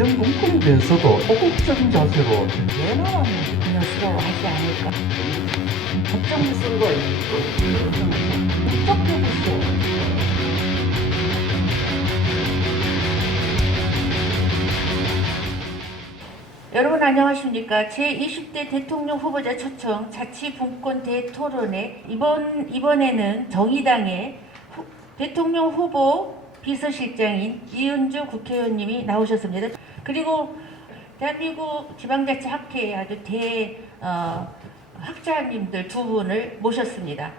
이런 공권에 대해서도 소극적인 자세로 웬만하면 분열스러워하지 않을까. 법정 선거 국적도 있어. 여러분 안녕하십니까. 제20대 대통령 후보자 초청 자치분권 대토론회 이번에는 정의당의 대통령 후보 비서실장인 이은주 국회의원님이 나오셨습니다. 그리고 대한민국 지방자치학회의 아주 학자님들 두 분을 모셨습니다.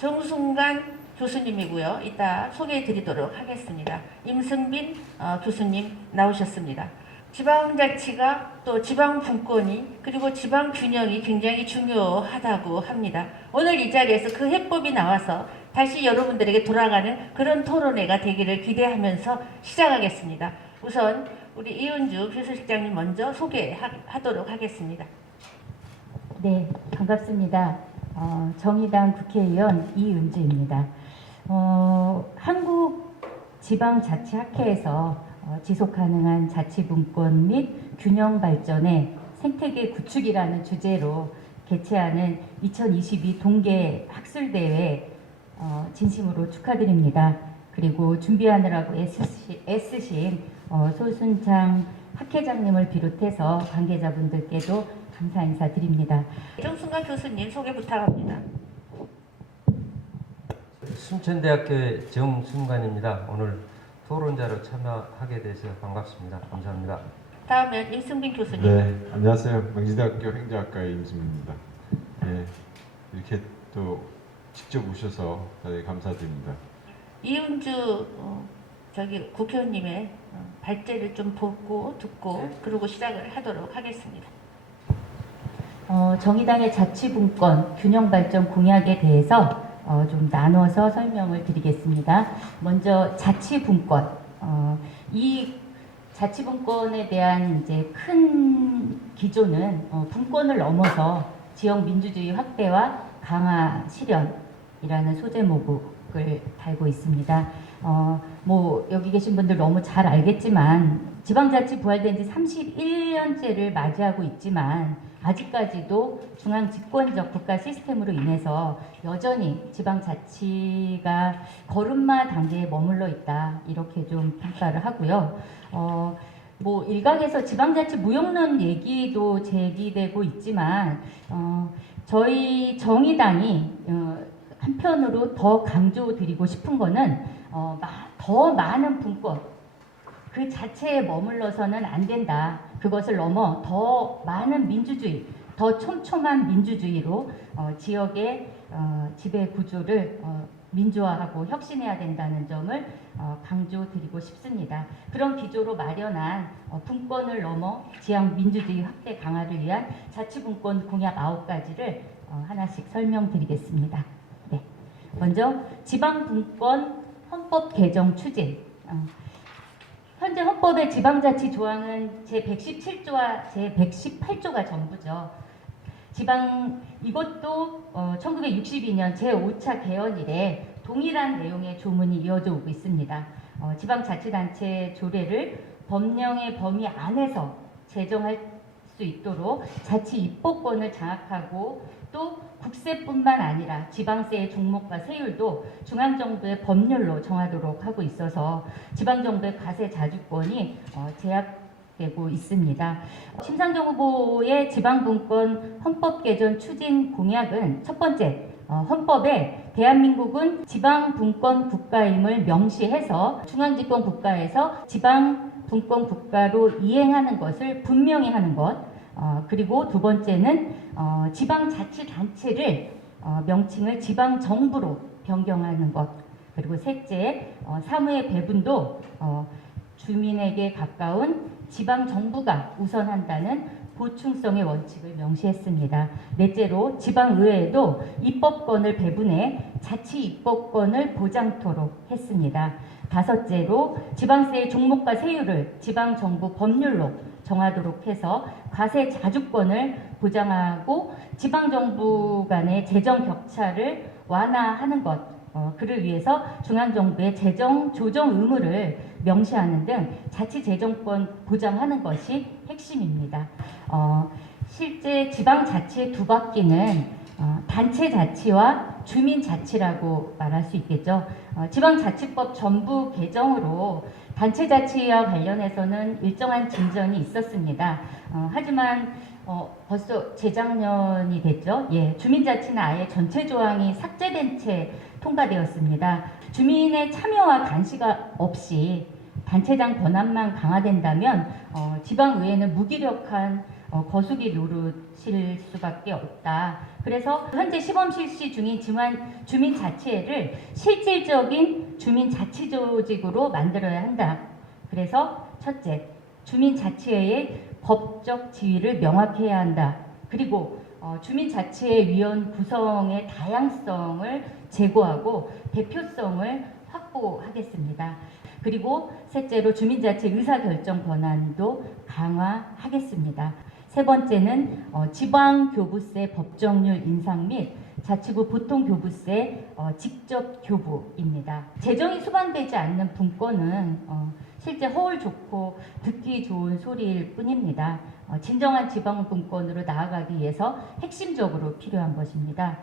정순관 교수님이고요. 이따 소개해 드리도록 하겠습니다. 임승빈 교수님 나오셨습니다. 지방자치가 또 지방분권이 그리고 지방균형이 굉장히 중요하다고 합니다. 오늘 이 자리에서 그 해법이 나와서 다시 여러분들에게 돌아가는 그런 토론회가 되기를 기대하면서 시작하겠습니다. 우선 우리 이은주 비서실장님 먼저 소개하도록 하겠습니다. 네, 반갑습니다. 정의당 국회의원 이은주입니다. 한국지방자치학회에서 지속가능한 자치분권 및 균형 발전의 생태계 구축이라는 주제로 개최하는 2022 동계 학술대회 진심으로 축하드립니다. 그리고 준비하느라고 애쓰신 소순창 학회장님을 비롯해서 관계자분들께도 감사 인사드립니다. 정순관 교수님 소개 부탁합니다. 순천대학교의 정순관입니다. 오늘 토론자로 참여하게 돼서 반갑습니다. 감사합니다. 다음은 임승빈 교수님. 네, 안녕하세요. 명지대학교 행정학과의 임승빈입니다. 네, 이렇게 또 직접 오셔서 다들 감사드립니다. 이은주 국회의원님의 발제를 좀 보고 듣고 그러고 시작을 하도록 하겠습니다. 정의당의 자치분권 균형 발전 공약에 대해서 좀 나눠서 설명을 드리겠습니다. 먼저 자치분권. 이 자치분권에 대한 이제 큰 기조는 분권을 넘어서 지역 민주주의 확대와 강화 실현이라는 소제목을 달고 있습니다. 여기 계신 분들 너무 잘 알겠지만 지방자치 부활된 지 31년째를 맞이하고 있지만 아직까지도 중앙 집권적 국가 시스템으로 인해서 여전히 지방자치가 걸음마 단계에 머물러 있다, 이렇게 좀 평가를 하고요. 일각에서 지방자치 무용론 얘기도 제기되고 있지만 저희 정의당이 한편으로 더 강조드리고 싶은 거는 더 많은 분권 그 자체에 머물러서는 안 된다. 그것을 넘어 더 많은 민주주의, 더 촘촘한 민주주의로 지역의 지배 구조를 민주화하고 혁신해야 된다는 점을 강조드리고 싶습니다. 그런 기조로 마련한 분권을 넘어 지역 민주주의 확대 강화를 위한 자치분권 공약 9가지를 하나씩 설명드리겠습니다. 네. 먼저 지방분권 헌법 개정 추진. 현재 헌법의 지방자치 조항은 제117조와 제118조가 전부죠. 이것도 1962년 제5차 개헌 이래 동일한 내용의 조문이 이어져 오고 있습니다. 지방자치단체 조례를 법령의 범위 안에서 제정할 수 있도록 자치 입법권을 장악하고 또 국세뿐만 아니라 지방세의 종목과 세율도 중앙정부의 법률로 정하도록 하고 있어서 지방정부의 과세 자주권이 제약되고 있습니다. 심상정 후보의 지방분권 헌법 개정 추진 공약은 첫 번째, 헌법에 대한민국은 지방분권 국가임을 명시해서 중앙집권 국가에서 지방분권 국가로 이행하는 것을 분명히 하는 것. 그리고 두 번째는 지방자치단체를 명칭을 지방정부로 변경하는 것. 그리고 셋째, 사무의 배분도 주민에게 가까운 지방정부가 우선한다는 보충성의 원칙을 명시했습니다. 넷째로 지방의회에도 입법권을 배분해 자치 입법권을 보장토록 했습니다. 다섯째로 지방세의 종목과 세율을 지방정부 법률로 정하도록 해서 과세 자주권을 보장하고 지방정부 간의 재정 격차를 완화하는 것, 그를 위해서 중앙정부의 재정 조정 의무를 명시하는 등 자치재정권 보장하는 것이 핵심입니다. 실제 지방자치의 두 바퀴는 단체자치와 주민자치라고 말할 수 있겠죠. 지방자치법 전부 개정으로 단체자치와 관련해서는 일정한 진전이 있었습니다. 하지만 벌써 재작년이 됐죠. 예, 주민자치는 아예 전체 조항이 삭제된 채 통과되었습니다. 주민의 참여와 간시가 없이 단체장 권한만 강화된다면 지방의회는 무기력한 거수기 노릇일 수밖에 없다. 그래서 현재 시범 실시 중인 주민자치회를 실질적인 주민자치조직으로 만들어야 한다. 그래서 첫째, 주민자치회의 법적 지위를 명확해야 한다. 그리고 주민자치회 위원 구성의 다양성을 제고하고 대표성을 확보하겠습니다. 그리고 셋째로 주민자치 의사결정 권한도 강화하겠습니다. 세 번째는 지방교부세 법정률 인상 및 자치구 보통교부세 직접 교부입니다. 재정이 수반되지 않는 분권은 실제 허울 좋고 듣기 좋은 소리일 뿐입니다. 진정한 지방 분권으로 나아가기 위해서 핵심적으로 필요한 것입니다.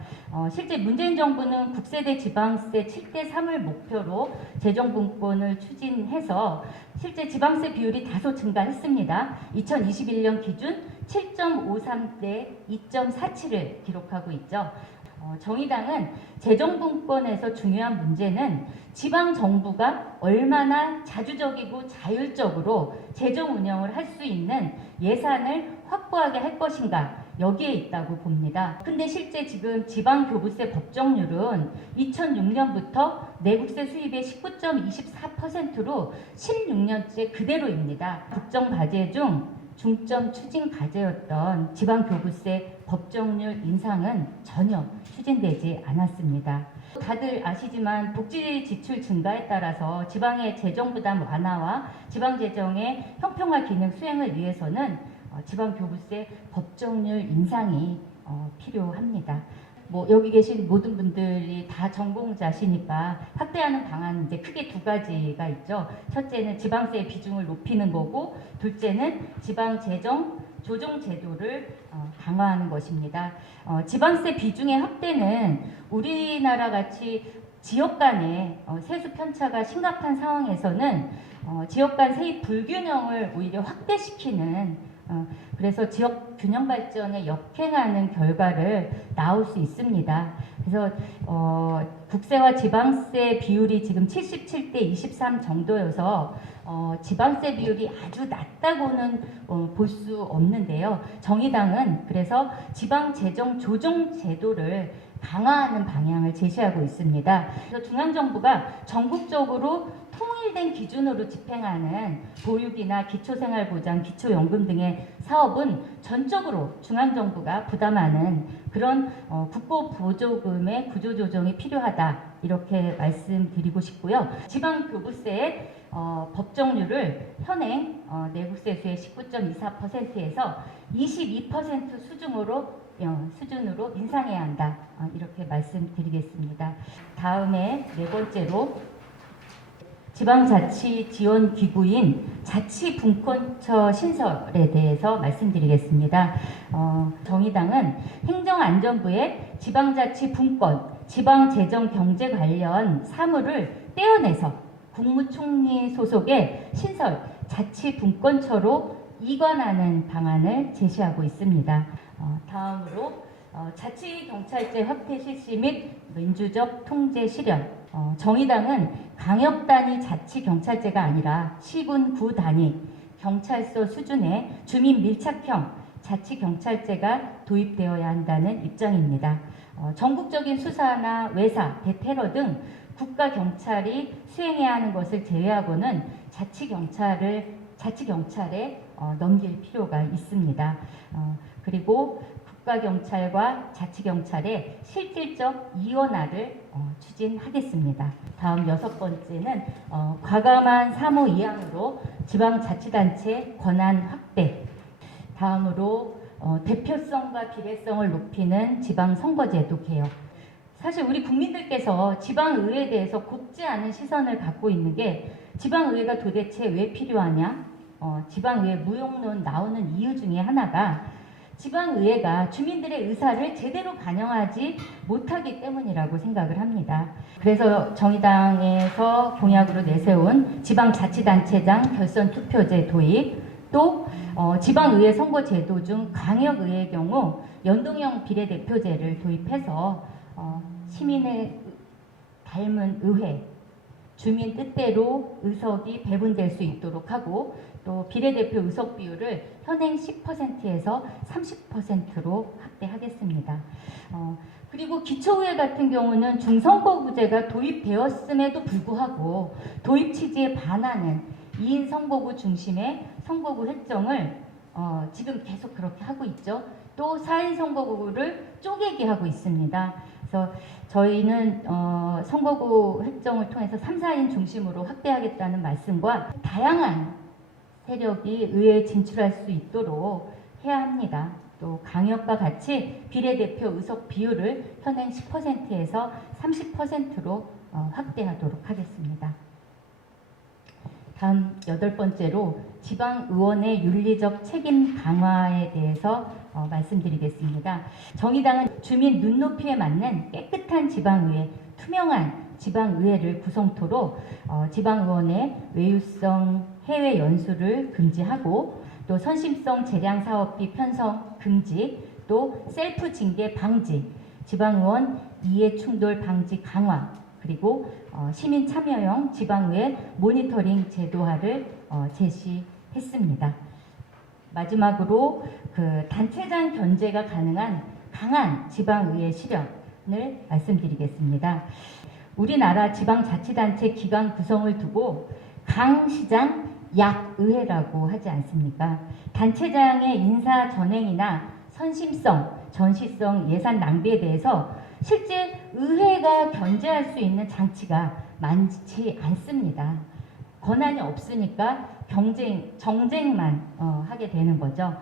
실제 문재인 정부는 국세대 지방세 7대3을 목표로 재정 분권을 추진해서 실제 지방세 비율이 다소 증가했습니다. 2021년 기준 7.53대 2.47을 기록하고 있죠. 정의당은 재정분권에서 중요한 문제는 지방정부가 얼마나 자주적이고 자율적으로 재정 운영을 할 수 있는 예산을 확보하게 할 것인가 여기에 있다고 봅니다. 근데 실제 지금 지방교부세 법정률은 2006년부터 내국세 수입의 19.24%로 16년째 그대로입니다. 국정과제 중 중점 추진 과제였던 지방교부세 법정률 인상은 전혀 추진되지 않았습니다. 다들 아시지만 복지 지출 증가에 따라서 지방의 재정 부담 완화와 지방 재정의 형평화 기능 수행을 위해서는 지방교부세 법정률 인상이 필요합니다. 여기 계신 모든 분들이 다 전공자시니까 확대하는 방안은 이제 크게 두 가지가 있죠. 첫째는 지방세의 비중을 높이는 거고, 둘째는 지방 재정 조정 제도를 강화하는 것입니다. 지방세 비중의 확대는 우리나라 같이 지역 간의 세수 편차가 심각한 상황에서는 지역 간 세입 불균형을 오히려 확대시키는 그래서 지역 균형 발전에 역행하는 결과를 낳을 수 있습니다. 그래서 국세와 지방세 비율이 지금 77대 23 정도여서 지방세 비율이 아주 낮다고는 볼 수 없는데요. 정의당은 그래서 지방 재정 조정 제도를 강화하는 방향을 제시하고 있습니다. 그래서 중앙정부가 전국적으로 통일된 기준으로 집행하는 보육이나 기초생활보장, 기초연금 등의 사업은 전적으로 중앙정부가 부담하는 그런 국고보조금의 구조조정이 필요하다 이렇게 말씀드리고 싶고요. 지방교부세의 법정률을 현행 내국세수의 19.24%에서 22% 수준으로 인상해야 한다 이렇게 말씀드리겠습니다. 다음에 네 번째로 지방자치지원기구인 자치분권처 신설에 대해서 말씀드리겠습니다. 정의당은 행정안전부의 지방자치분권, 지방재정경제 관련 사무를 떼어내서 국무총리 소속의 신설 자치분권처로 이관하는 방안을 제시하고 있습니다. 다음으로 자치경찰제 확대 실시 및 민주적 통제 실현. 정의당은 강역단위 자치경찰제가 아니라 시군 구 단위 경찰서 수준의 주민 밀착형 자치경찰제가 도입되어야 한다는 입장입니다. 전국적인 수사나 외사, 대테러 등 국가경찰이 수행해야 하는 것을 제외하고는 자치경찰에 넘길 필요가 있습니다. 그리고 국가경찰과 자치경찰의 실질적 이원화를 추진하겠습니다. 다음 여섯 번째는 과감한 사무 이항으로 지방자치단체 권한 확대. 다음으로 대표성과 비례성을 높이는 지방선거제도 개혁. 사실 우리 국민들께서 지방의회에 대해서 곱지 않은 시선을 갖고 있는 게 지방의회가 도대체 왜 필요하냐? 지방의회 무용론 나오는 이유 중에 하나가 지방의회가 주민들의 의사를 제대로 반영하지 못하기 때문이라고 생각을 합니다. 그래서 정의당에서 공약으로 내세운 지방자치단체장 결선 투표제 도입, 또 지방의회 선거제도 중 광역의회의 경우 연동형 비례대표제를 도입해서 시민의 닮은 의회, 주민 뜻대로 의석이 배분될 수 있도록 하고 또 비례대표 의석 비율을 현행 10%에서 30%로 확대하겠습니다. 그리고 기초의회 같은 경우는 중선거구제가 도입되었음에도 불구하고 도입 취지에 반하는 2인 선거구 중심의 선거구 획정을 지금 계속 그렇게 하고 있죠. 또 4인 선거구를 쪼개게 하고 있습니다. 그래서 저희는 선거구 획정을 통해서 3, 4인 중심으로 확대하겠다는 말씀과 다양한 세력이 의회에 진출할 수 있도록 해야 합니다. 또 강역과 같이 비례대표 의석 비율을 현행 10%에서 30%로 확대하도록 하겠습니다. 다음 8번째로 지방의원의 윤리적 책임 강화에 대해서 말씀드리겠습니다. 정의당은 주민 눈높이에 맞는 깨끗한 지방의회, 투명한 지방의회를 구성토로 지방의원의 외유성 해외 연수를 금지하고 또 선심성 재량 사업비 편성 금지, 또 셀프 징계 방지, 지방의원 이해 충돌 방지 강화, 그리고 시민 참여형 지방의회 모니터링 제도화를 제시했습니다. 마지막으로 그 단체장 견제가 가능한 강한 지방의회 실현을 말씀드리겠습니다. 우리나라 지방자치단체 기관 구성을 두고 강시장 약의회라고 하지 않습니까? 단체장의 인사 전횡이나 선심성, 전시성, 예산 낭비에 대해서 실제 의회가 견제할 수 있는 장치가 많지 않습니다. 권한이 없으니까 정쟁만 하게 되는 거죠.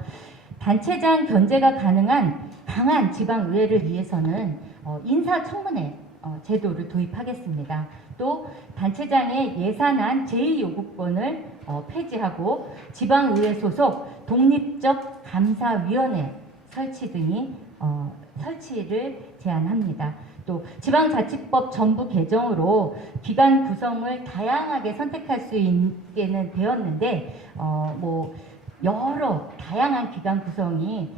단체장 견제가 가능한 강한 지방의회를 위해서는 인사청문회 제도를 도입하겠습니다. 또 단체장의 예산안 제2요구권을 폐지하고 지방의회 소속 독립적 감사위원회 설치 등이 설치를 제안합니다. 또 지방자치법 전부 개정으로 기관 구성을 다양하게 선택할 수 있게는 되었는데 여러 다양한 기관 구성이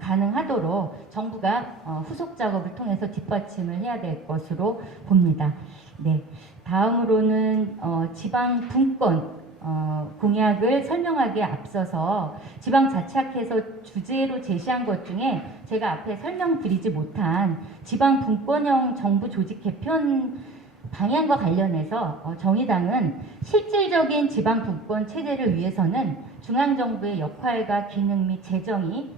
가능하도록 정부가 후속 작업을 통해서 뒷받침을 해야 될 것으로 봅니다. 네, 다음으로는 지방 분권 공약을 설명하기에 앞서서 지방자치학회에서 주제로 제시한 것 중에 제가 앞에 설명드리지 못한 지방 분권형 정부 조직 개편 방향과 관련해서 정의당은 실질적인 지방 분권 체제를 위해서는 중앙정부의 역할과 기능 및 재정이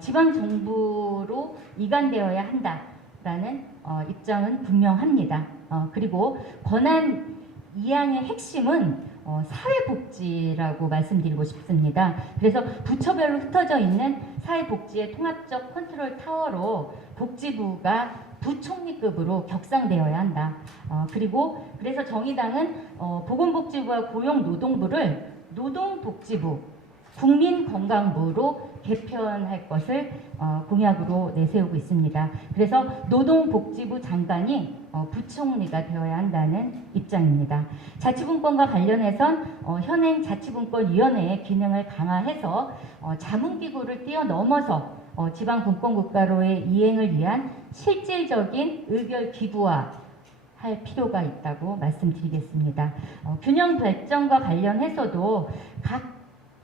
지방정부로 이관되어야 한다라는 입장은 분명합니다. 그리고 권한 이양의 핵심은 사회복지라고 말씀드리고 싶습니다. 그래서 부처별로 흩어져 있는 사회복지의 통합적 컨트롤 타워로 복지부가 부총리급으로 격상되어야 한다. 그리고 그래서 정의당은 보건복지부와 고용노동부를 노동복지부, 국민건강부로 개편할 것을 공약으로 내세우고 있습니다. 그래서 노동복지부 장관이 부총리가 되어야 한다는 입장입니다. 자치분권과 관련해선 현행 자치분권위원회의 기능을 강화해서 자문기구를 뛰어넘어서 지방분권국가로의 이행을 위한 실질적인 의결 기구화 할 필요가 있다고 말씀드리겠습니다. 균형 발전과 관련해서도 각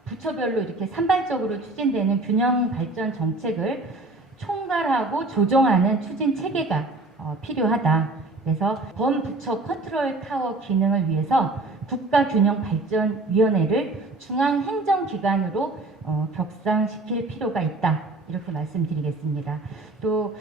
부처별로 이렇게 산발적으로 추진되는 균형 발전 정책을 총괄하고 조정하는 추진 체계가 필요하다. 그래서 범부처 컨트롤 타워 기능을 위해서 국가균형발전위원회를 중앙행정기관으로 격상시킬 필요가 있다. 이렇게 말씀드리겠습니다. 또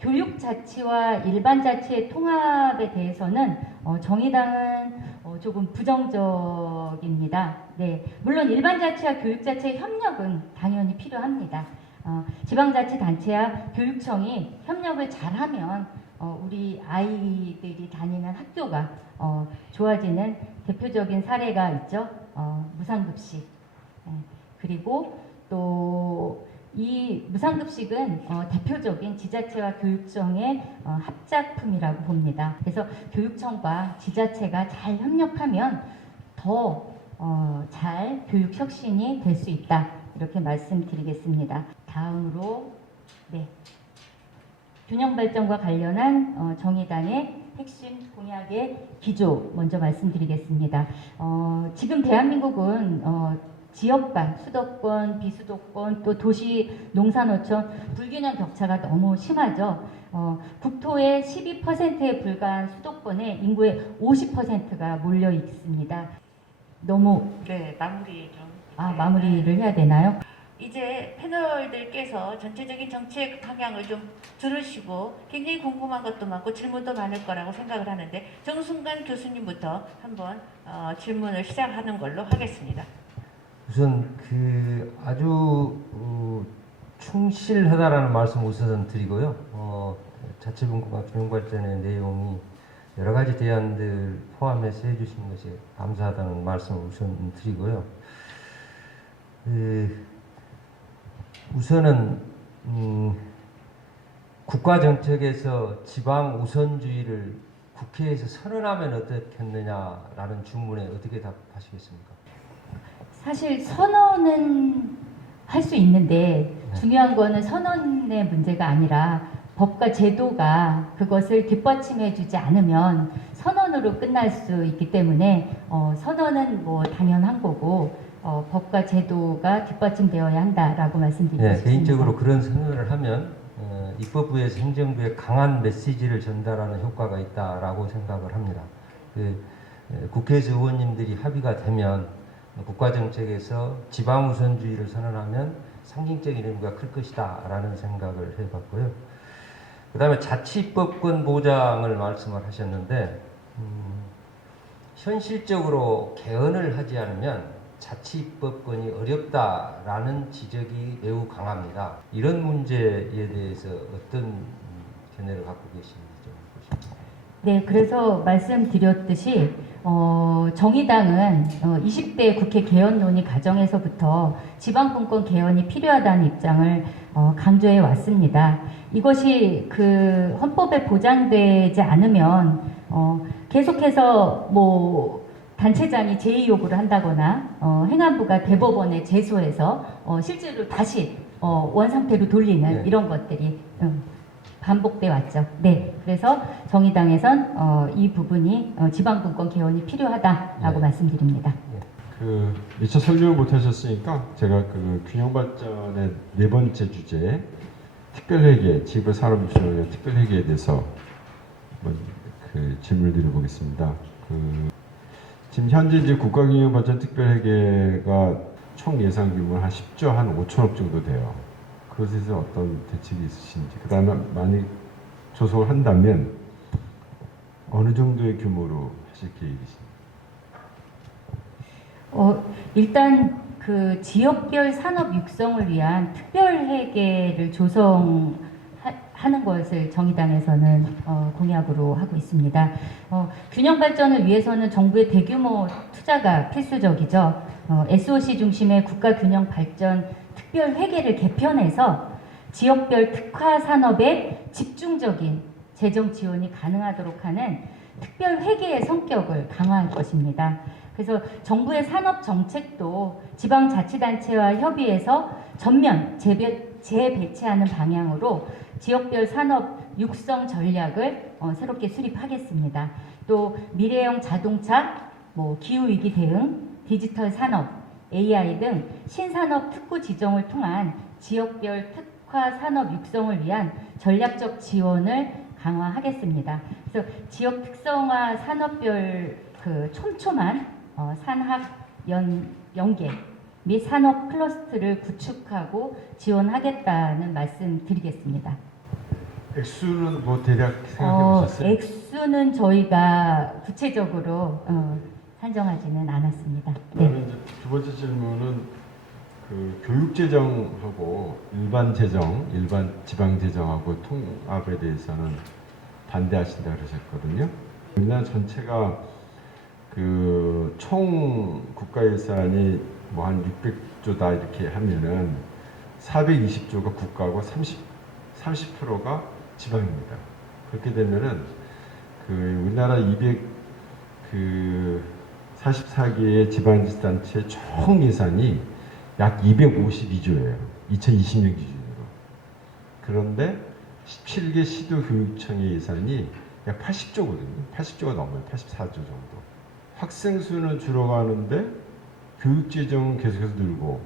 교육자치와 일반자치의 통합에 대해서는 정의당은 조금 부정적입니다. 네, 물론 일반자치와 교육자치의 협력은 당연히 필요합니다. 지방자치단체와 교육청이 협력을 잘하면 우리 아이들이 다니는 학교가 좋아지는 대표적인 사례가 있죠. 무상급식. 그리고 또 이 무상급식은 대표적인 지자체와 교육청의 합작품이라고 봅니다. 그래서 교육청과 지자체가 잘 협력하면 더 잘 교육 혁신이 될 수 있다. 이렇게 말씀드리겠습니다. 다음으로 균형 발전과 관련한 정의당의 핵심 공약의 기조 먼저 말씀드리겠습니다. 지금 대한민국은 지역 간 수도권, 비수도권, 또 도시, 농산어촌 불균형 격차가 너무 심하죠. 국토의 12%에 불과한 수도권에 인구의 50%가 몰려 있습니다. 너무 네, 마무리 좀. 마무리를 해야 되나요? 이제 패널들께서 전체적인 정책 방향을 좀 들으시고 굉장히 궁금한 것도 많고 질문도 많을 거라고 생각을 하는데 정순관 교수님부터 한번 질문을 시작하는 걸로 하겠습니다. 우선 아주 충실하다라는 말씀 우선 드리고요. 자치분권과 균형발전의 내용이 여러 가지 대안들 포함해서 해주신 것이 감사하다는 말씀을 우선 드리고요. 우선은 국가 정책에서 지방 우선주의를 국회에서 선언하면 어떻겠느냐라는 질문에 어떻게 답하시겠습니까? 사실 선언은 할 수 있는데 중요한 거는 선언의 문제가 아니라 법과 제도가 그것을 뒷받침해주지 않으면 선언으로 끝날 수 있기 때문에 선언은 뭐 당연한 거고 법과 제도가 뒷받침되어야 한다라고 말씀드리고 싶습니다. 개인적으로 그런 선언을 하면 입법부에서 행정부에 강한 메시지를 전달하는 효과가 있다라고 생각을 합니다. 국회에서 의원님들이 합의가 되면 국가정책에서 지방우선주의를 선언하면 상징적인 의미가 클 것이다 라는 생각을 해봤고요. 그 다음에 자치법권 보장을 말씀을 하셨는데 현실적으로 개헌을 하지 않으면 자치법권이 어렵다라는 지적이 매우 강합니다. 이런 문제에 대해서 어떤 견해를 갖고 계신지 좀 보십시오. 네, 그래서 말씀드렸듯이 정의당은 20대 국회 개헌 논의 과정에서부터 지방분권 개헌이 필요하다는 입장을 강조해 왔습니다. 이것이 그 헌법에 보장되지 않으면 계속해서 뭐 단체장이 제의 요구를 한다거나 행안부가 대법원에 제소해서 실제로 다시 원상태로 돌리는 이런 것들이 반복돼 왔죠. 네, 그래서 정의당에선 이 부분이 지방분권 개헌이 필요하다라고 말씀드립니다. 미처 설명을 못 하셨으니까 제가 균형 발전의 네 번째 주제 특별회계, 지구 산업 입출의 특별회계에 대해서 질문을 드려보겠습니다. 지금 현재 이제 국가균형발전 특별회계가 총 예산 규모는 한 10조 한 5천억 정도 돼요. 그것에 대해서 어떤 대책이 있으신지, 그 다음에 만약 조성을 한다면 어느 정도의 규모로 하실 계획이신지? 일단 그 지역별 산업 육성을 위한 특별회계를 조성하는 것을 정의당에서는 공약으로 하고 있습니다. 균형 발전을 위해서는 정부의 대규모 투자가 필수적이죠. SOC 중심의 국가균형 발전 특별회계를 개편해서 지역별 특화 산업에 집중적인 재정 지원이 가능하도록 하는 특별회계의 성격을 강화할 것입니다. 그래서 정부의 산업 정책도 지방자치단체와 협의해서 전면 재배치하는 방향으로 지역별 산업 육성 전략을 새롭게 수립하겠습니다. 또 미래형 자동차, 기후위기 대응, 디지털 산업, AI 등 신산업 특구 지정을 통한 지역별 특화 산업 육성을 위한 전략적 지원을 강화하겠습니다. 그래서 지역 특성화 산업별 촘촘한 산학 연계 및 산업 클러스터를 구축하고 지원하겠다는 말씀 드리겠습니다. 액수는 대략 생각해 보셨어요? 액수는 저희가 구체적으로 산정하지는 않았습니다. 그다음에 이제 두 번째 질문은 교육 재정하고 일반 재정, 일반 지방 재정하고 통합에 대해서는 반대하신다 그러셨거든요. 우리나라 전체가 그 총 국가 예산이 뭐 한 600조다 이렇게 하면은 420조가 국가고 30%가 지방입니다. 그렇게 되면은 그 우리나라 244개의 지방자치단체 총 예산이 약 252조예요. 2020년 기준으로. 그런데 17개 시도교육청의 예산이 약 80조거든요. 80조가 넘어요. 84조 정도. 학생 수는 줄어가는데 교육재정은 계속해서 늘고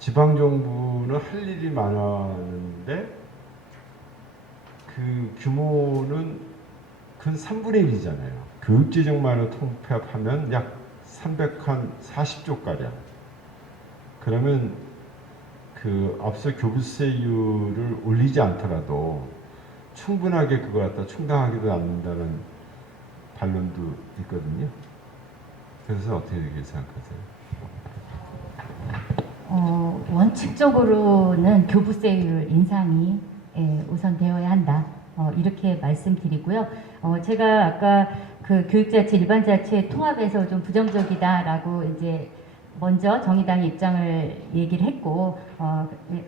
지방정부는 할 일이 많았는데 그 규모는 근 3분의 1이잖아요. 교육재정만을 통합하면 약 340조가량. 그러면 그 앞서 교부세율을 올리지 않더라도 충분하게 그걸 갖다 충당하기도 않는다는 반론도 있거든요. 그래서 어떻게 생각하세요? 원칙적으로는 교부세율 인상이 우선 되어야 한다. 이렇게 말씀드리고요. 제가 아까 그 교육자치, 일반자치 통합에서 좀 부정적이다라고 이제 먼저 정의당의 입장을 얘기를 했고,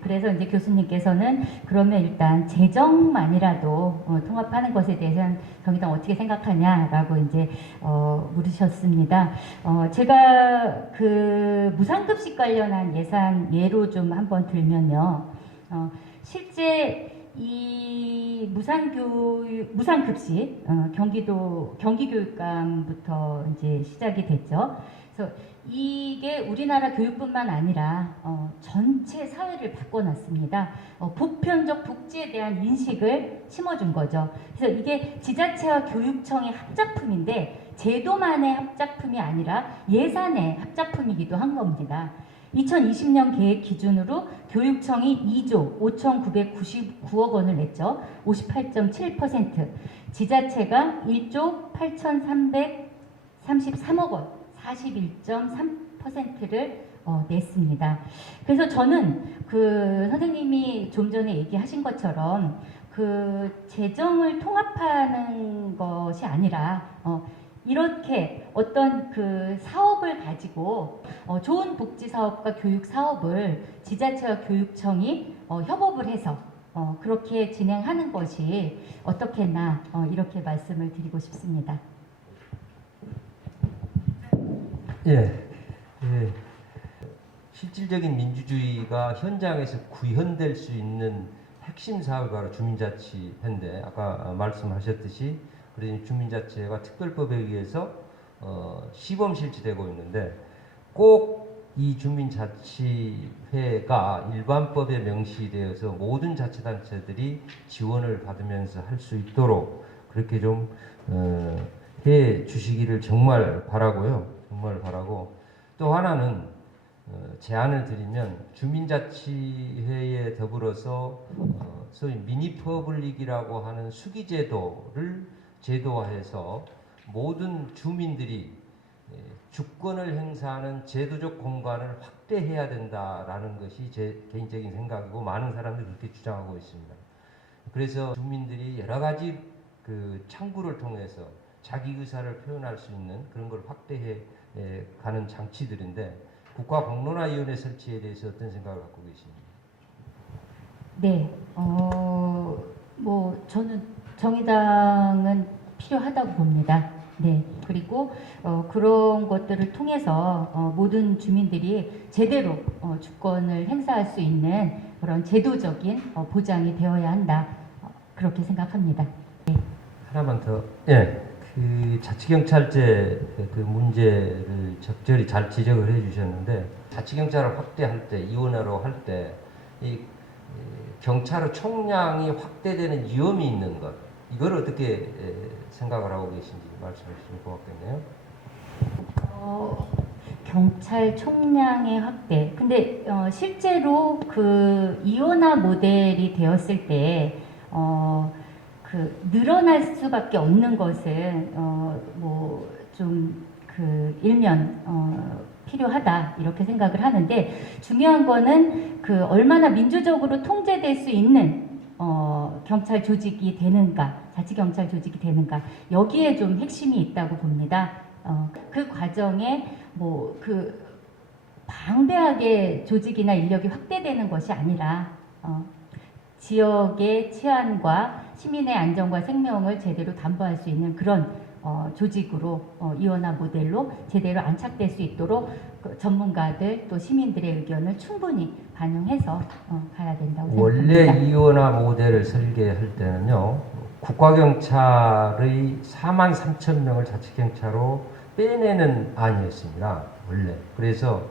그래서 이제 교수님께서는 그러면 일단 재정만이라도 통합하는 것에 대해서는 정의당 어떻게 생각하냐라고 이제 물으셨습니다. 제가 그 무상급식 관련한 예산 예로 좀 한번 들면요, 실제 이 무상급식 경기교육감부터 이제 시작이 됐죠. 그래서 이게 우리나라 교육뿐만 아니라 전체 사회를 바꿔놨습니다. 보편적 복지에 대한 인식을 심어준 거죠. 그래서 이게 지자체와 교육청의 합작품인데 제도만의 합작품이 아니라 예산의 합작품이기도 한 겁니다. 2020년 계획 기준으로 교육청이 2조 5,999억 원을 냈죠. 58.7%. 지자체가 1조 8,333억 원, 41.3%를 냈습니다. 그래서 저는 그 선생님이 좀 전에 얘기하신 것처럼 그 재정을 통합하는 것이 아니라 이렇게 어떤 그 사업을 가지고 좋은 복지 사업과 교육 사업을 지자체와 교육청이 협업을 해서 그렇게 진행하는 것이 어떻겠나 이렇게 말씀을 드리고 싶습니다. 예, 실질적인 민주주의가 현장에서 구현될 수 있는 핵심 사업이 바로 주민자치인데 아까 말씀하셨듯이 우리 주민자치회가 특별법에 의해서 시범 실시되고 있는데 꼭 이 주민자치회가 일반법에 명시되어서 모든 자치단체들이 지원을 받으면서 할 수 있도록 그렇게 좀 해 주시기를 정말 바라고요. 정말 바라고 또 하나는 제안을 드리면 주민자치회에 더불어서 소위 미니퍼블릭이라고 하는 수기제도를 제도화해서 모든 주민들이 주권을 행사하는 제도적 공간을 확대해야 된다라는 것이 제 개인적인 생각이고 많은 사람들이 그렇게 주장하고 있습니다. 그래서 주민들이 여러 가지 그 창구를 통해서 자기 의사를 표현할 수 있는 그런 걸 확대해 가는 장치들인데 국가공론화위원회 설치에 대해서 어떤 생각을 갖고 계십니까? 네, 뭐 저는 정의당은 필요하다고 봅니다. 네, 그리고 그런 것들을 통해서 모든 주민들이 제대로 주권을 행사할 수 있는 그런 제도적인 보장이 되어야 한다. 그렇게 생각합니다. 네. 하나만 더, 그 자치경찰제 그 문제를 적절히 잘 지적을 해주셨는데 자치경찰을 확대할 때, 이원화로 할 때 이 경찰의 총량이 확대되는 위험이 있는 것, 이걸 어떻게 생각을 하고 계신지 말씀해 주시면 고맙겠네요. 경찰 총량의 확대. 근데 실제로 그 이원화 모델이 되었을 때 그 늘어날 수밖에 없는 것은 뭐 좀 그 일면 필요하다 이렇게 생각을 하는데 중요한 거는 그 얼마나 민주적으로 통제될 수 있는 경찰 조직이 되는가, 자치경찰 조직이 되는가, 여기에 좀 핵심이 있다고 봅니다. 그 과정에 뭐 그 방대하게 조직이나 인력이 확대되는 것이 아니라 지역의 치안과 시민의 안전과 생명을 제대로 담보할 수 있는 그런 조직으로 이원화 모델로 제대로 안착될 수 있도록 그 전문가들 또 시민들의 의견을 충분히 반영해서 가야 된다고 생각합니다. 원래 이원화 모델을 설계할 때는요, 국가경찰의 4만 3천 명을 자치경찰로 빼내는 안이었습니다. 원래. 그래서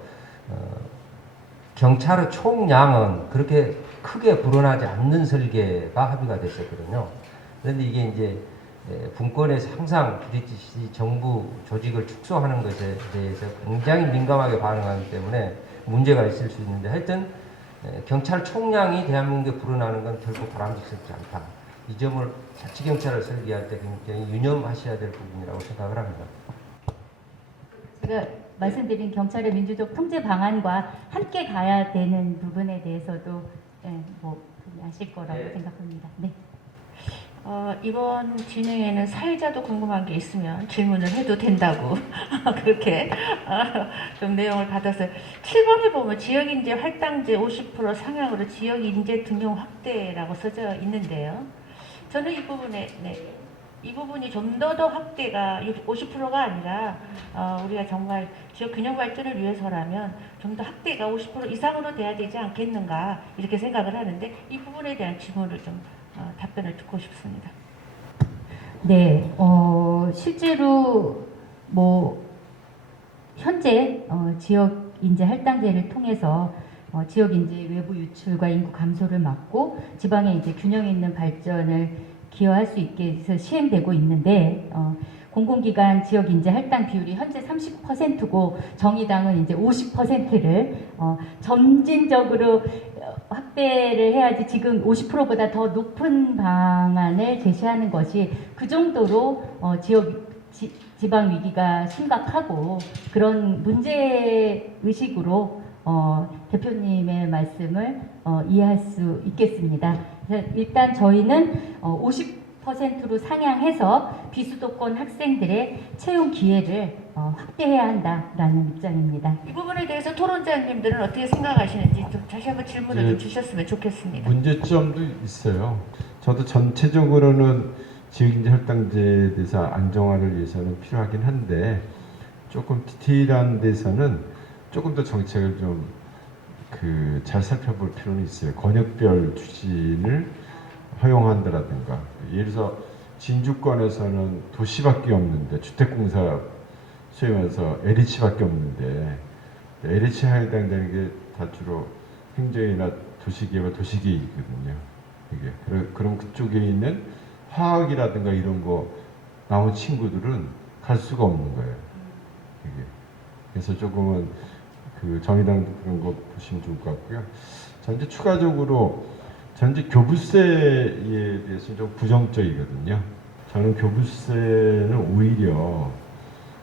경찰의 총량은 그렇게 크게 불어나지 않는 설계가 합의가 됐었거든요. 그런데 이게 이제 분권에서 항상 부딪히시 정부 조직을 축소하는 것에 대해서 굉장히 민감하게 반응하기 때문에 문제가 있을 수 있는데, 하여튼 경찰 총량이 대한민국에 불어나는 건 결코 바람직스럽지 않다. 이 점을 자치경찰을 설계할 때 굉장히 유념하셔야 될 부분이라고 생각을 합니다. 제가 말씀드린 경찰의 민주적 통제 방안과 함께 가야 되는 부분에 대해서도 뭐 아실 거라고 생각합니다. 네. 이번 진행에는 사회자도 궁금한 게 있으면 질문을 해도 된다고 그렇게 좀 내용을 받았어요. 7번에 보면 지역인재 할당제 50% 상향으로 지역인재 등용 확대라고 써져 있는데요. 저는 이 부분에 이 부분이 좀 더 확대가 50%가 아니라 우리가 정말 지역 균형 발전을 위해서라면 좀 더 확대가 50% 이상으로 돼야 되지 않겠는가 이렇게 생각을 하는데, 이 부분에 대한 질문을 좀 답변을 듣고 싶습니다. 네, 실제로 뭐 현재 지역 인재 할당제를 통해서 지역 인재 외부 유출과 인구 감소를 막고 지방의 이제 균형 있는 발전을 기여할 수 있게 해서 시행되고 있는데, 공공기관 지역 인재 할당 비율이 현재 30%고 정의당은 이제 50%를 점진적으로 확대를 해야지 지금 50%보다 더 높은 방안을 제시하는 것이 그 정도로 지방 위기가 심각하고 그런 문제 의식으로 대표님의 말씀을 이해할 수 있겠습니다. 그래서 일단 저희는 50%로 상향해서 비수도권 학생들의 채용 기회를 확대해야 한다라는 입장입니다. 이 부분에 대해서 토론자님들은 어떻게 생각하시는지 좀 다시 한번 질문을 좀 주셨으면 좋겠습니다. 문제점도 있어요. 저도 전체적으로는 지역인재 할당제에 대해서 안정화를 위해서는 필요하긴 한데, 조금 디테일한 데서는 조금 더 정책을 좀 잘 살펴볼 필요는 있어요. 권역별 추진을 허용한다라든가, 예를 들어서 진주권에서는 도시밖에 없는데, 주택공사 소위 말해서 LH밖에 없는데, LH 해당되는 게 다 주로 행정이나 도시계획, 도시계획이거든요. 이게 그럼 그쪽에 있는 화학이라든가 이런 거 나온 친구들은 갈 수가 없는 거예요. 이게 그래서 조금은 정의당도 그런 거 보시면 좋을 것 같고요. 전체 추가적으로 전체 교부세에 대해서 좀 부정적이거든요. 저는 교부세는 오히려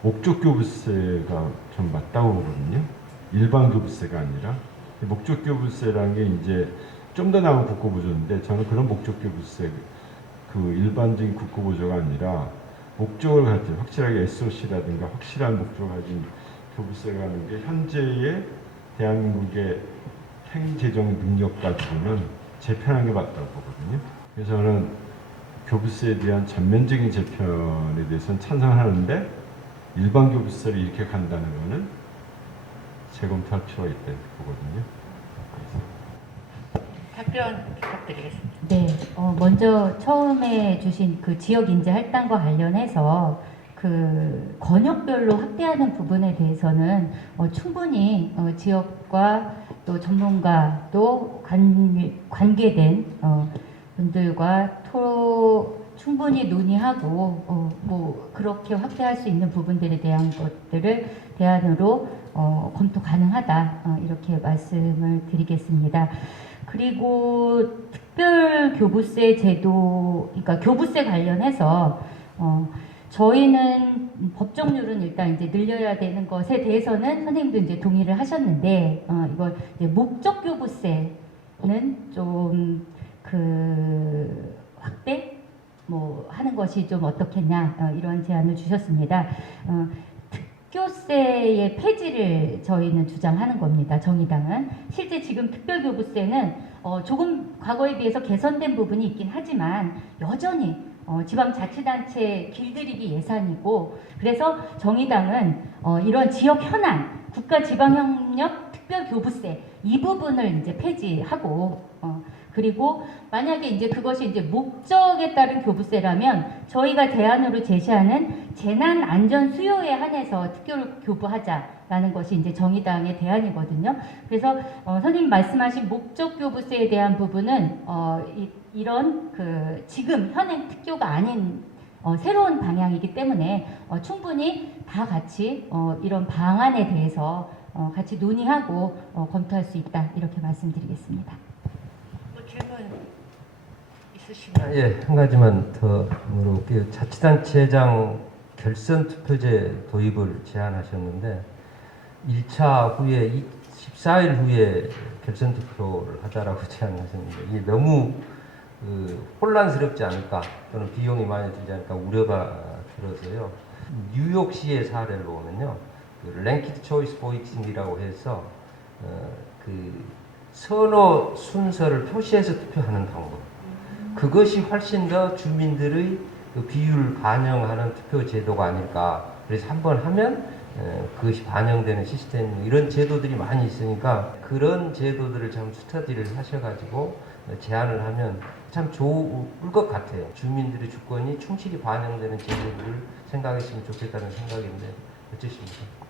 목적 교부세가 좀 맞다고 보거든요. 일반 교부세가 아니라. 목적 교부세라는 게 이제 좀 더 나은 국고보조인데, 저는 그런 목적 교부세, 일반적인 국고보조가 아니라 목적을 가진, 확실하게 SOC라든가 확실한 목적을 가진 교부세가 하는 게 현재의 대한민국의 행재정 능력 가지고는 재편한 게 맞다고 보거든요. 그래서 저는 교부세에 대한 전면적인 재편에 대해서는 찬성하는데, 일반 교부세를 이렇게 간다는 거는 재검토할 필요가 있다고 보거든요. 답변 부탁드리겠습니다. 네, 먼저 처음에 주신 그 지역 인재 할당과 관련해서 그 권역별로 확대하는 부분에 대해서는 충분히 지역과 또 전문가 또 관계된 분들과 충분히 논의하고 뭐 그렇게 확대할 수 있는 부분들에 대한 것들을 대안으로 검토 가능하다, 이렇게 말씀을 드리겠습니다. 그리고 특별 교부세 제도, 그러니까 교부세 관련해서 저희는 법정률은 일단 이제 늘려야 되는 것에 대해서는 선생님도 이제 동의를 하셨는데, 이걸 이제 목적 교부세는 좀 그 확대 뭐 하는 것이 좀 어떻겠냐 이런 제안을 주셨습니다. 특교세의 폐지를 저희는 주장하는 겁니다. 정의당은 실제 지금 특별교부세는 조금 과거에 비해서 개선된 부분이 있긴 하지만 여전히 지방자치단체 길들이기 예산이고, 그래서 정의당은 이런 지역 현안, 국가지방협력 특별교부세 이 부분을 이제 폐지하고, 그리고 만약에 이제 그것이 이제 목적에 따른 교부세라면 저희가 대안으로 제시하는 재난 안전 수요에 한해서 특교를 교부하자라는 것이 이제 정의당의 대안이거든요. 그래서 선생님 말씀하신 목적 교부세에 대한 부분은 이런 그 지금 현행 특교가 아닌 새로운 방향이기 때문에 충분히 다 같이 이런 방안에 대해서 같이 논의하고 검토할 수 있다, 이렇게 말씀드리겠습니다. 뭐 질문 있으시면. 예, 한 가지만 더 물어볼게요. 자치단체장 결선 투표제 도입을 제안하셨는데 1차 후에 14일 후에 결선 투표를 하자라고 제안하셨는데 이게 너무 혼란스럽지 않을까, 또는 비용이 많이 들지 않을까 우려가 들어서요. 뉴욕시의 사례를 보면요, 그 랭키드 초이스 보이팅이라고 해서 그 선호 순서를 표시해서 투표하는 방법, 그것이 훨씬 더 주민들의 그 비율을 반영하는 투표 제도가 아닐까. 그래서 한번 하면 그것이 반영되는 시스템, 이런 제도들이 많이 있으니까 그런 제도들을 참 스터디를 하셔가지고 제안을 하면 참 좋을 것 같아요. 주민들의 주권이 충실히 반영되는 제도들을 생각했으면 좋겠다는 생각인데 어쩌십니까?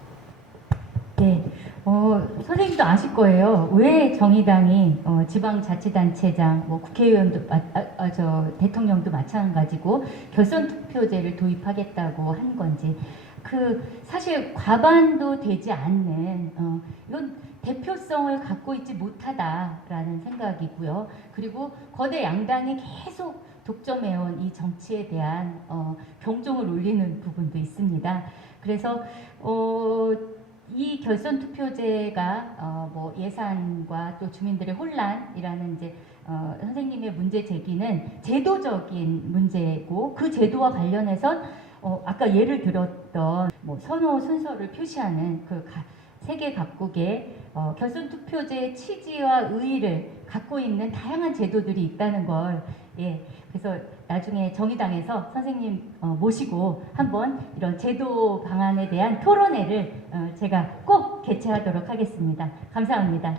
네, 선생님도 아실 거예요. 왜 정의당이 지방자치단체장, 뭐 국회의원도 대통령도 마찬가지고 결선 투표제를 도입하겠다고 한 건지. 사실 과반도 되지 않는 이건 대표성을 갖고 있지 못하다라는 생각이고요. 그리고 거대 양당이 계속 독점해온 이 정치에 대한 경종을 울리는 부분도 있습니다. 그래서 이 결선 투표제가 뭐 예산과 또 주민들의 혼란이라는 이제 선생님의 문제 제기는 제도적인 문제고, 그 제도와 관련해서 아까 예를 들었던 뭐 선호 순서를 표시하는 그 세계 각국의 결선 투표제의 취지와 의의를 갖고 있는 다양한 제도들이 있다는 걸, 예, 그래서 나중에 정의당에서 선생님 모시고 한번 이런 제도 방안에 대한 토론회를 제가 꼭 개최하도록 하겠습니다. 감사합니다.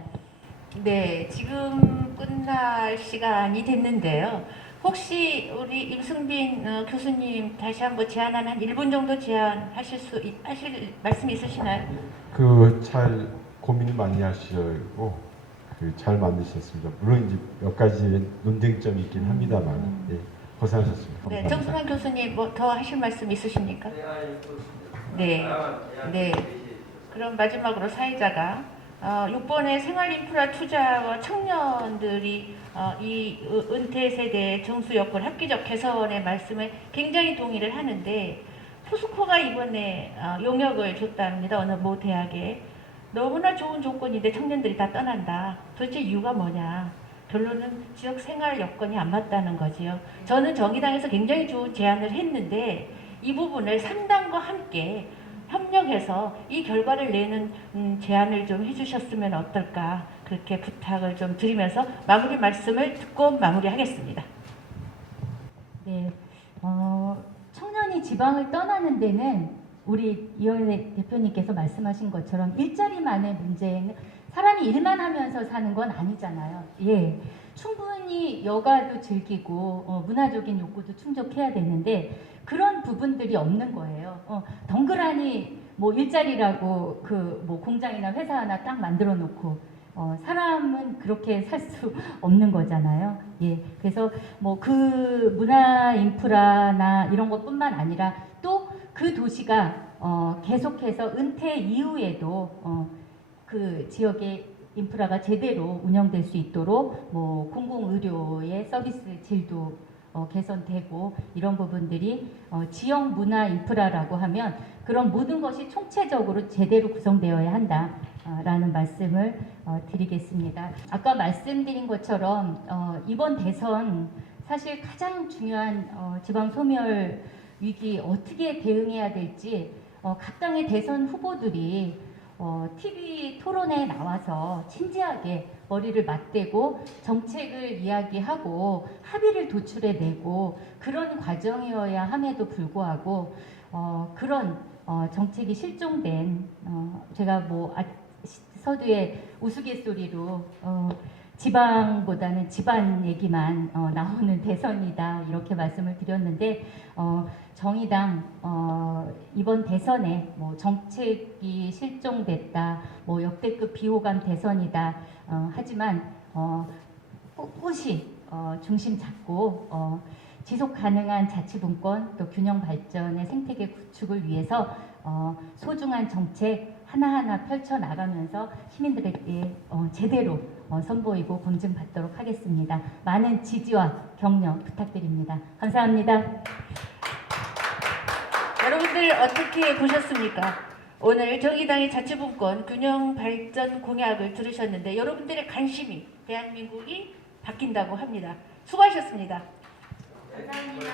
네, 지금 끝날 시간이 됐는데요. 혹시 우리 임승빈 교수님 다시 한번 제안한 한 1분 정도 제안하실 하실 말씀 있으시나요? 잘 고민을 많이 하시고 잘 만드셨습니다. 물론 이제 몇 가지 논쟁점이 있긴 합니다만, 예, 고생하셨습니다. 네, 감사합니다. 정승환 교수님 뭐 더 하실 말씀 있으십니까? 네, 네. 그럼 마지막으로 사회자가 6번의 생활인프라 투자와 청년들이 이 은퇴 세대의 정수 여건 획기적 개선의 말씀에 굉장히 동의를 하는데, 포스코가 이번에 용역을 줬답니다. 어느 모 대학에. 너무나 좋은 조건인데 청년들이 다 떠난다. 도대체 이유가 뭐냐? 결론은 지역 생활 여건이 안 맞다는 거지요. 저는 정의당에서 굉장히 좋은 제안을 했는데 이 부분을 3당과 함께 협력해서 이 결과를 내는 제안을 좀 해주셨으면 어떨까, 그렇게 부탁을 좀 드리면서 마무리 말씀을 듣고 마무리하겠습니다. 네, 청년이 지방을 떠나는 데는 우리 이현애 대표님께서 말씀하신 것처럼 일자리만의 문제는, 사람이 일만 하면서 사는 건 아니잖아요. 예, 충분히 여가도 즐기고 문화적인 욕구도 충족해야 되는데 그런 부분들이 없는 거예요. 덩그라니 뭐 일자리라고 뭐 공장이나 회사 하나 딱 만들어 놓고 사람은 그렇게 살 수 없는 거잖아요. 예, 그래서 뭐 그 문화 인프라나 이런 것뿐만 아니라 또 그 도시가 계속해서 은퇴 이후에도 그 지역의 인프라가 제대로 운영될 수 있도록 뭐 공공의료의 서비스 질도 개선되고, 이런 부분들이 지역 문화 인프라라고 하면 그런 모든 것이 총체적으로 제대로 구성되어야 한다. 라는 말씀을 드리겠습니다. 아까 말씀드린 것처럼 이번 대선 사실 가장 중요한 지방 소멸 위기 어떻게 대응해야 될지 각 당의 대선 후보들이 TV 토론에 나와서 진지하게 머리를 맞대고 정책을 이야기하고 합의를 도출해내고 그런 과정이어야 함에도 불구하고 그런 정책이 실종된 제가 뭐 서두에 우스갯소리로 지방보다는 집안 얘기만 나오는 대선이다 이렇게 말씀을 드렸는데 정의당 이번 대선에 뭐 정책이 실종됐다 뭐 역대급 비호감 대선이다 하지만 꿋꿋이 중심 잡고 지속 가능한 자치분권 또 균형 발전의 생태계 구축을 위해서 소중한 정책 하나하나 펼쳐 나가면서 시민들에게 제대로 선보이고 검증받도록 하겠습니다. 많은 지지와 격려 부탁드립니다. 감사합니다. 여러분들 어떻게 보셨습니까? 오늘 정의당의 자치분권 균형 발전 공약을 들으셨는데 여러분들의 관심이 대한민국이 바뀐다고 합니다. 수고하셨습니다. 감사합니다.